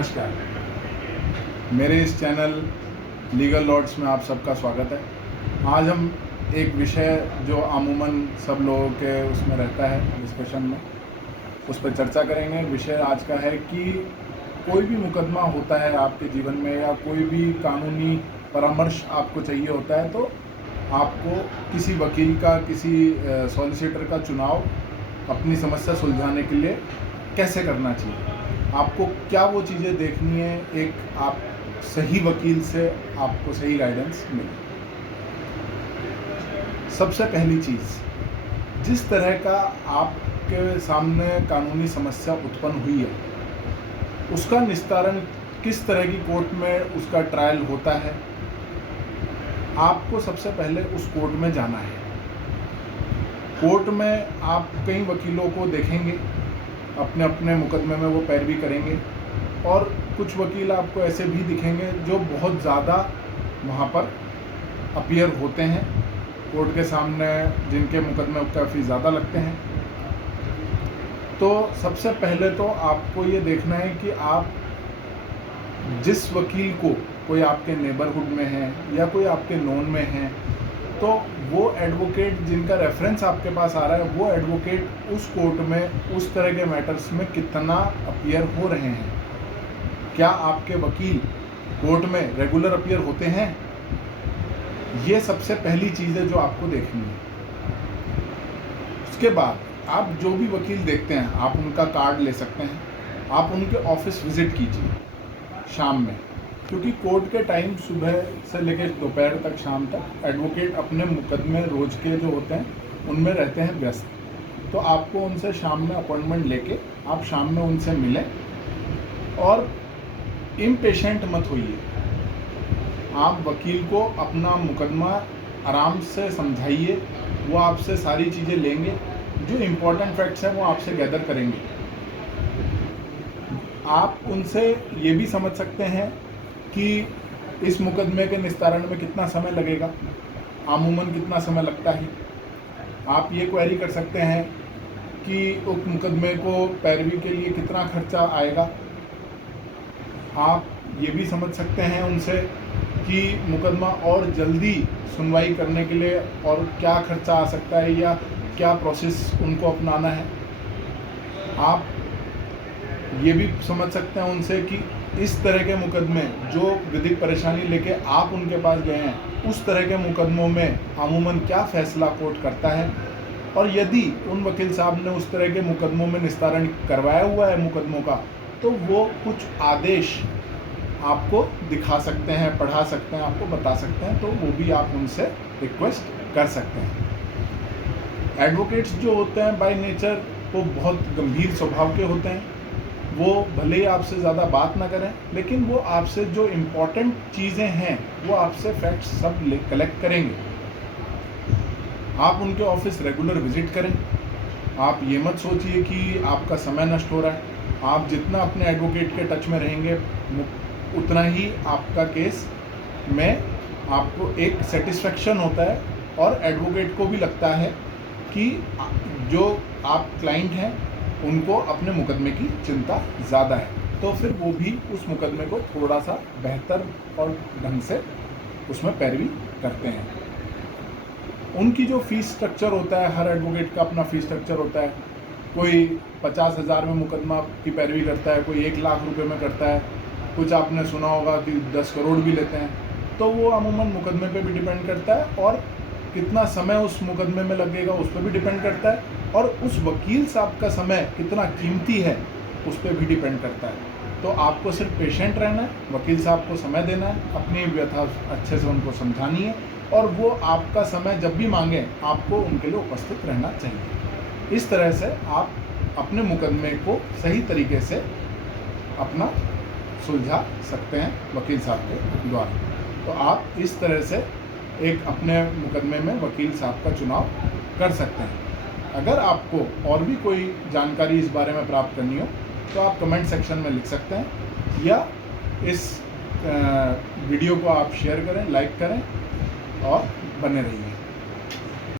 नमस्कार, मेरे इस चैनल लीगल लॉर्ड्स में आप सबका स्वागत है। आज हम एक विषय जो अमूमन सब लोगों के उसमें रहता है डिस्कशन में, उस पर चर्चा करेंगे। विषय आज का है कि कोई भी मुकदमा होता है आपके जीवन में या कोई भी कानूनी परामर्श आपको चाहिए होता है तो आपको किसी वकील का, किसी सॉलिसिटर का चुनाव अपनी समस्या सुलझाने के लिए कैसे करना चाहिए। आपको क्या वो चीज़ें देखनी है, एक आप सही वकील से आपको सही गाइडेंस मिले। सबसे पहली चीज़, जिस तरह का आपके सामने कानूनी समस्या उत्पन्न हुई है उसका निस्तारण किस तरह की कोर्ट में उसका ट्रायल होता है, आपको सबसे पहले उस कोर्ट में जाना है। कोर्ट में आप कई वकीलों को देखेंगे, अपने अपने मुकदमे में वो पैरवी करेंगे और कुछ वकील आपको ऐसे भी दिखेंगे जो बहुत ज़्यादा वहाँ पर अपीयर होते हैं कोर्ट के सामने, जिनके मुकदमे काफ़ी ज़्यादा लगते हैं। तो सबसे पहले तो आपको ये देखना है कि आप जिस वकील को, कोई आपके नेबरहुड में है या कोई आपके नोन में है, तो वो एडवोकेट जिनका रेफरेंस आपके पास आ रहा है, वो एडवोकेट उस कोर्ट में उस तरह के मैटर्स में कितना अपीयर हो रहे हैं। क्या आपके वकील कोर्ट में रेगुलर अपीयर होते हैं? ये सबसे पहली चीज़ है जो आपको देखनी है। उसके बाद आप जो भी वकील देखते हैं, आप उनका कार्ड ले सकते हैं, आप उनके ऑफिस विज़िट कीजिए शाम में, क्योंकि कोर्ट के टाइम सुबह से लेकर दोपहर तक, शाम तक एडवोकेट अपने मुकदमे रोज के जो होते हैं उनमें रहते हैं व्यस्त। तो आपको उनसे शाम में अपॉइंटमेंट लेके आप शाम में उनसे मिलें और इम्पेशेंट मत होइए। आप वकील को अपना मुकदमा आराम से समझाइए, वो आपसे सारी चीज़ें लेंगे, जो इम्पोर्टेंट फैक्ट्स हैं वो आपसे गैदर करेंगे। आप उनसे ये भी समझ सकते हैं कि इस मुकदमे के निस्तारण में कितना समय लगेगा, अमूमन कितना समय लगता है। आप ये क्वेरी कर सकते हैं कि उस मुकदमे को पैरवी के लिए कितना खर्चा आएगा। आप ये भी समझ सकते हैं उनसे कि मुकदमा और जल्दी सुनवाई करने के लिए और क्या खर्चा आ सकता है या क्या प्रोसेस उनको अपनाना है। आप ये भी समझ सकते हैं उनसे कि इस तरह के मुकदमे जो विधिक परेशानी लेके आप उनके पास गए हैं, उस तरह के मुकदमों में अमूमन क्या फैसला कोर्ट करता है, और यदि उन वकील साहब ने उस तरह के मुकदमों में निस्तारण करवाया हुआ है मुकदमों का, तो वो कुछ आदेश आपको दिखा सकते हैं, पढ़ा सकते हैं, आपको बता सकते हैं, तो वो भी आप उनसे रिक्वेस्ट कर सकते हैं। एडवोकेट्स जो होते हैं बाय नेचर वो बहुत गंभीर स्वभाव के होते हैं। वो भले ही आपसे ज़्यादा बात ना करें, लेकिन वो आपसे जो इम्पोर्टेंट चीज़ें हैं वो आपसे फैक्ट्स सब कलेक्ट करेंगे। आप उनके ऑफिस रेगुलर विजिट करें। आप ये मत सोचिए कि आपका समय नष्ट हो रहा है। आप जितना अपने एडवोकेट के टच में रहेंगे उतना ही आपका केस में आपको एक सेटिस्फेक्शन होता है और एडवोकेट को भी लगता है कि जो आप क्लाइंट हैं उनको अपने मुकदमे की चिंता ज़्यादा है, तो फिर वो भी उस मुकदमे को थोड़ा सा बेहतर और ढंग से उसमें पैरवी करते हैं। उनकी जो फीस स्ट्रक्चर होता है, हर एडवोकेट का अपना फीस स्ट्रक्चर होता है। कोई 50,000 में मुकदमा की पैरवी करता है, कोई 1 लाख रुपए में करता है, कुछ आपने सुना होगा कि 10 करोड़ भी लेते हैं। तो वो अमूमन मुकदमे पे भी डिपेंड करता है और कितना समय उस मुकदमे में लगेगा उस पर भी डिपेंड करता है, और उस वकील साहब का समय कितना कीमती है उस पर भी डिपेंड करता है। तो आपको सिर्फ पेशेंट रहना है, वकील साहब को समय देना है, अपनी व्यथा अच्छे से उनको समझानी है, और वो आपका समय जब भी मांगें आपको उनके लिए उपस्थित रहना चाहिए। इस तरह से आप अपने मुकदमे को सही तरीके से अपना सुलझा सकते हैं वकील साहब के द्वारा। तो आप इस तरह से एक अपने मुकदमे में वकील साहब का चुनाव कर सकते हैं। अगर आपको और भी कोई जानकारी इस बारे में प्राप्त करनी हो तो आप कमेंट सेक्शन में लिख सकते हैं, या इस वीडियो को आप शेयर करें, लाइक करें और बने रहिए।